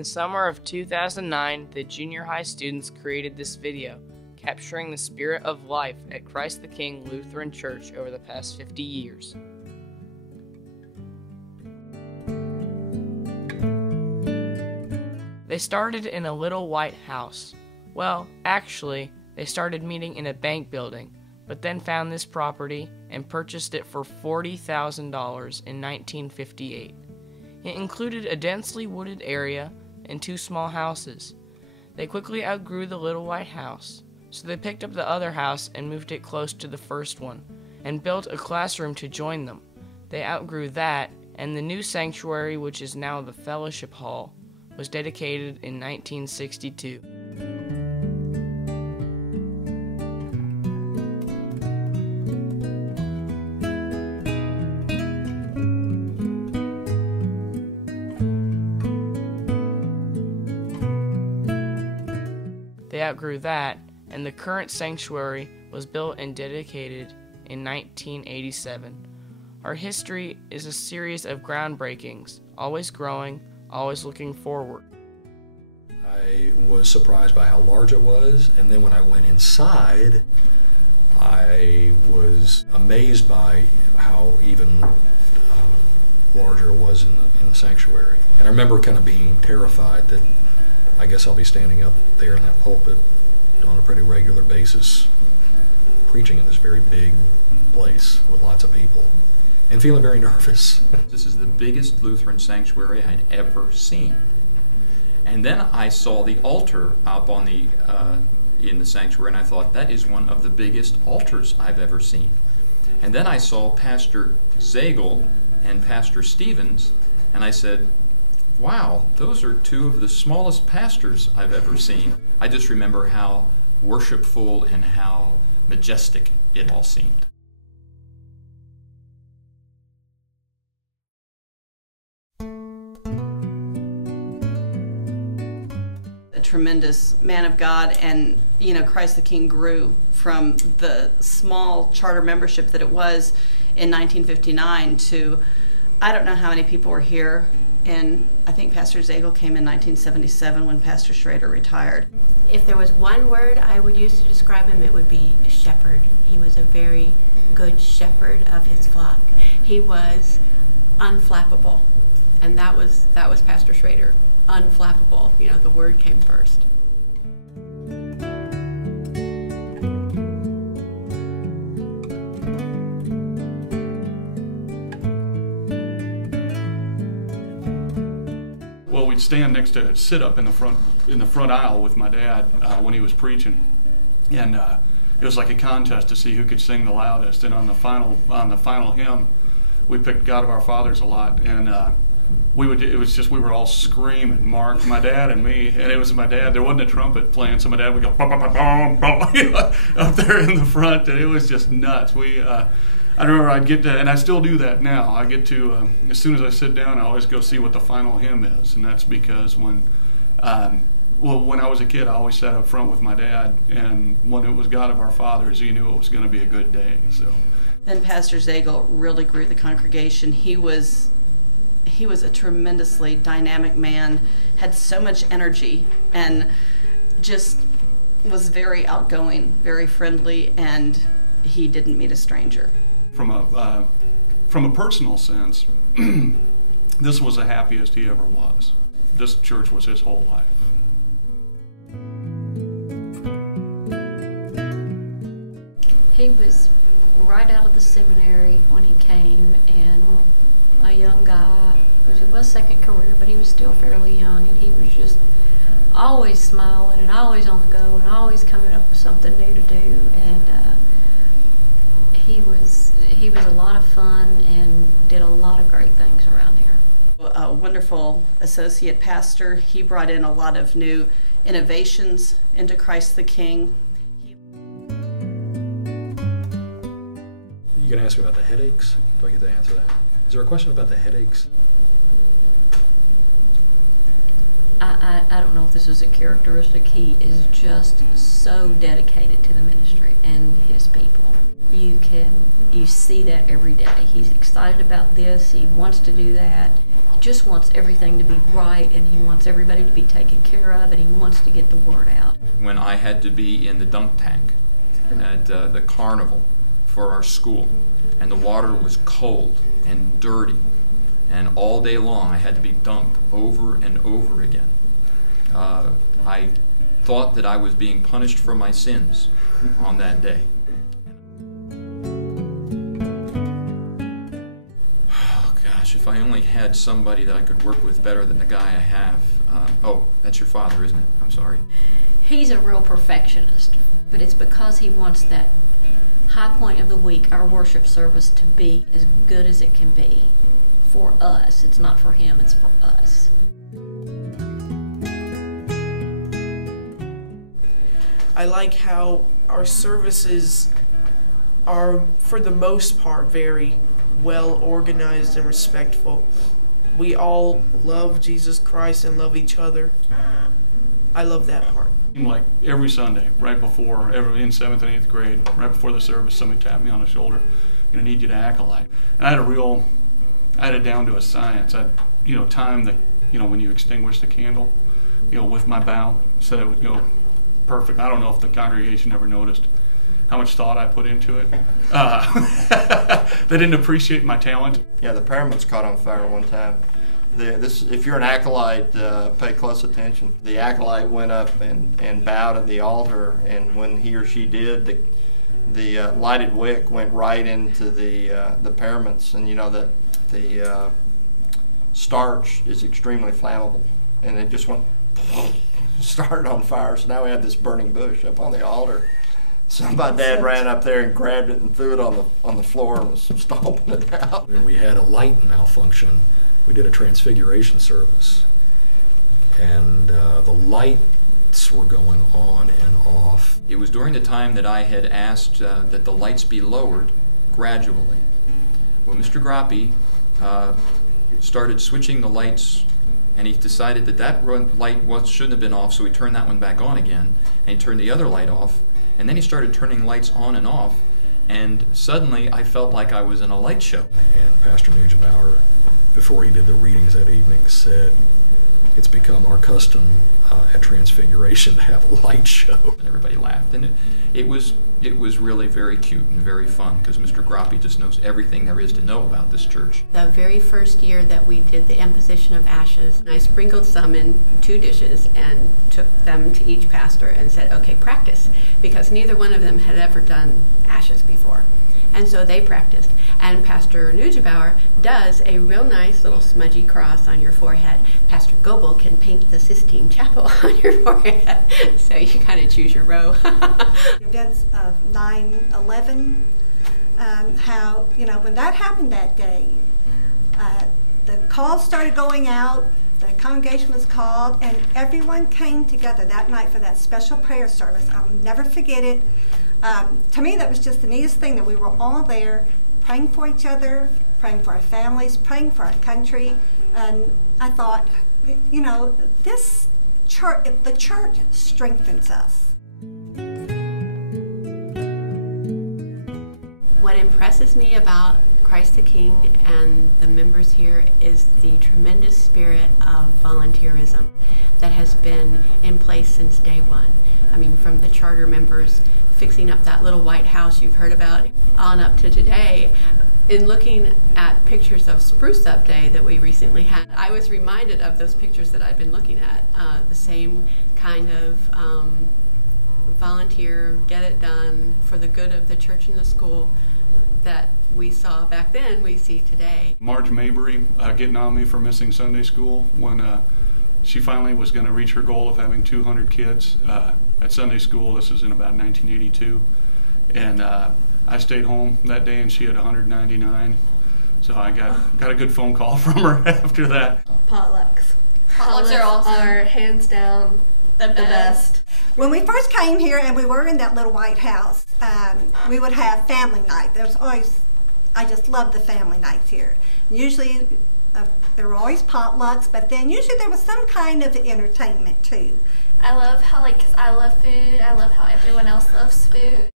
the summer of 2009, the junior high students created this video, capturing the spirit of life at Christ the King Lutheran Church over the past 50 years. They started in a little white house. Well, actually, they started meeting in a bank building, but then found this property and purchased it for $40,000 in 1958. It included a densely wooded area and 2 small houses. They quickly outgrew the little white house, so they picked up the other house and moved it close to the first one, and built a classroom to join them. They outgrew that, and the new sanctuary, which is now the Fellowship Hall, was dedicated in 1962. They outgrew that, and the current sanctuary was built and dedicated in 1987. Our history is a series of groundbreakings, always growing, always looking forward. I was surprised by how large it was, and then when I went inside, I was amazed by how even larger it was in the sanctuary. And I remember kind of being terrified that I guess I'll be standing up there in that pulpit on a pretty regular basis, preaching in this very big place with lots of people, and feeling very nervous. This is the biggest Lutheran sanctuary I'd ever seen. And then I saw the altar up on the in the sanctuary, and I thought, that is one of the biggest altars I've ever seen. And then I saw Pastor Zagel and Pastor Stevens, and I said, wow, those are 2 of the smallest pastors I've ever seen. I just remember how worshipful and how majestic it all seemed. A tremendous man of God, and Christ the King grew from the small charter membership that it was in 1959 to, I don't know how many people were here. And I think Pastor Zagel came in 1977 when Pastor Schrader retired. If there was one word I would use to describe him, it would be shepherd. He was a very good shepherd of his flock. He was unflappable, and that was Pastor Schrader. Unflappable. The word came first. Well, we'd stand next to sit up in the front aisle with my dad when he was preaching, and it was like a contest to see who could sing the loudest. And on the final hymn, we picked "God of Our Fathers" a lot, and we were all screaming, Mark, my dad, and me, and it was my dad. There wasn't a trumpet playing, so my dad would go bum, bum, bum, bum, up there in the front, and it was just nuts. I remember I'd get to, and I still do that now, I get to, as soon as I sit down, I always go see what the final hymn is, and that's because when I was a kid, I always sat up front with my dad, and when it was God of Our Fathers, you knew it was going to be a good day. So then Pastor Zagel really grew the congregation. He was a tremendously dynamic man, had so much energy, and just was very outgoing, very friendly, and he didn't meet a stranger. From a personal sense, this was the happiest he ever was. This church was his whole life. He was right out of the seminary when he came, and a young guy. It was second career, but he was still fairly young, and he was just always smiling and always on the go and always coming up with something new to do. And he was a lot of fun and did a lot of great things around here. A wonderful associate pastor. He brought in a lot of new innovations into Christ the King. You gonna ask me about the headaches? Do I get to answer that? Is there a question about the headaches? I don't know if this is a characteristic. He is just so dedicated to the ministry and his people. You see that every day. He's excited about this. He wants to do that. just wants everything to be right, and he wants everybody to be taken care of, and he wants to get the word out. When I had to be in the dunk tank at the carnival for our school, and the water was cold and dirty, and all day long I had to be dunked over and over again. I thought that I was being punished for my sins on that day. Oh gosh, if I only had somebody that I could work with better than the guy I have. Oh, that's your father, isn't it? I'm sorry. He's a real perfectionist, but it's because he wants that high point of the week, our worship service, to be as good as it can be for us. It's not for him, it's for us. I like how our services are, for the most part, very well organized and respectful. We all love Jesus Christ and love each other. I love that part. Like every Sunday, right before, in 7th and 8th grade, right before the service, somebody tapped me on the shoulder, "I need you to acolyte." And I had it down to a science. I'd, time the, when you extinguish the candle, with my bow, so that it would go perfect. I don't know if the congregation ever noticed how much thought I put into it. They didn't appreciate my talent. Yeah, the paraments caught on fire one time. If you're an acolyte, pay close attention. The acolyte went up and bowed at the altar, and when he or she did, the lighted wick went right into the paraments, and that the starch is extremely flammable, and it just went started on fire. So now we have this burning bush up on the altar. So my dad ran up there and grabbed it and threw it on the floor and was stomping it out. When we had a light malfunction, we did a transfiguration service, and the lights were going on and off. It was during the time that I had asked that the lights be lowered gradually. Well, Mr. Grappi started switching the lights, and he decided that light shouldn't have been off, so he turned that one back on again, and he turned the other light off, and then he started turning lights on and off, and suddenly I felt like I was in a light show. And Pastor Neugebauer, before he did the readings that evening, said, "It's become our custom at Transfiguration to have a light show." And everybody laughed, and it was really very cute and very fun, because Mr. Grappi just knows everything there is to know about this church. The very first year that we did the imposition of ashes, I sprinkled some in 2 dishes and took them to each pastor and said, "Okay, practice," because neither one of them had ever done ashes before. And so they practiced. And Pastor Neugebauer does a real nice little smudgy cross on your forehead. Pastor Goebel can paint the Sistine Chapel on your forehead. So you kind of choose your row. Events of 9/11, how, when that happened that day, the calls started going out, the congregation was called, and everyone came together that night for that special prayer service. I'll never forget it. To me, that was just the neatest thing, that we were all there praying for each other, praying for our families, praying for our country. And I thought, this church, the church strengthens us. What impresses me about Christ the King and the members here is the tremendous spirit of volunteerism that has been in place since day one. I mean, from the charter members fixing up that little white house you've heard about on up to today. In looking at pictures of Spruce Up Day that we recently had, I was reminded of those pictures that I've been looking at. The same kind of volunteer, get it done for the good of the church and the school that we saw back then, we see today. Marge Mabry getting on me for missing Sunday school when she finally was going to reach her goal of having 200 kids at Sunday school. This was in about 1982. And I stayed home that day, and she had 199. So I got a good phone call from her after that. Potlucks. Potlucks are awesome. Are hands down the best. When we first came here and we were in that little white house, we would have family night. There was always, I just loved the family nights here. Usually there were always potlucks, but then usually there was some kind of entertainment too. I love how, cause I love food, I love how everyone else loves food.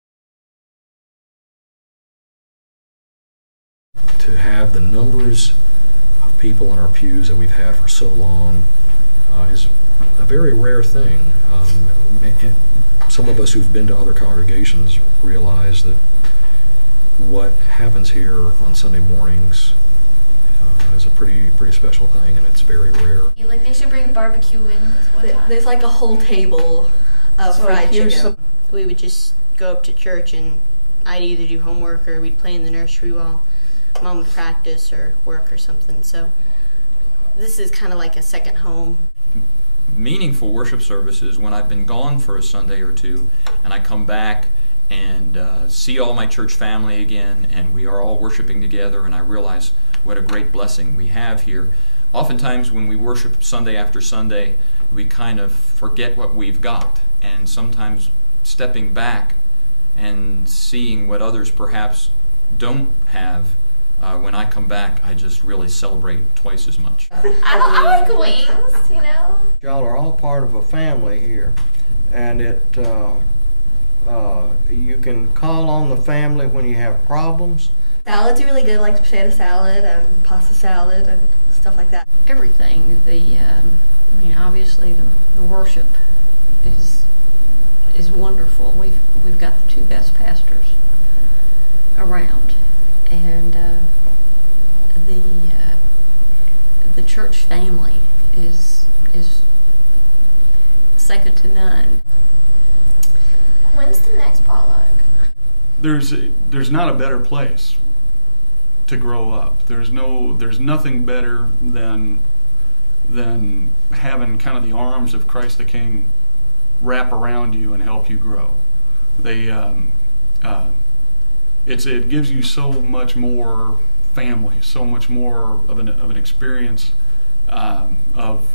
To have the numbers of people in our pews that we've had for so long is a very rare thing. Some of us who've been to other congregations realize that what happens here on Sunday mornings is a pretty special thing, and it's very rare. Like, they should bring barbecue in. There's like a whole table of fried chicken. We would just go up to church, and I'd either do homework or we'd play in the nursery while Mom would practice or work or something. So this is kind of like a second home. Meaningful worship services when I've been gone for a Sunday or two, and I come back and see all my church family again, and we are all worshiping together, and I realize what a great blessing we have here. Oftentimes when we worship Sunday after Sunday, we kind of forget what we've got, and sometimes stepping back and seeing what others perhaps don't have, when I come back, I just really celebrate twice as much. I like wings, you know. Y'all are all part of a family here, and you can call on the family when you have problems. Salads are really good, like potato salad and pasta salad and stuff like that. Everything. Obviously the worship is wonderful. We've got the two best pastors around, and the church family is second to none. When's the next potluck? There's not a better place to grow up. There's nothing better than having kind of the arms of Christ the King wrap around you and help you grow. It gives you so much more family, so much more of an experience of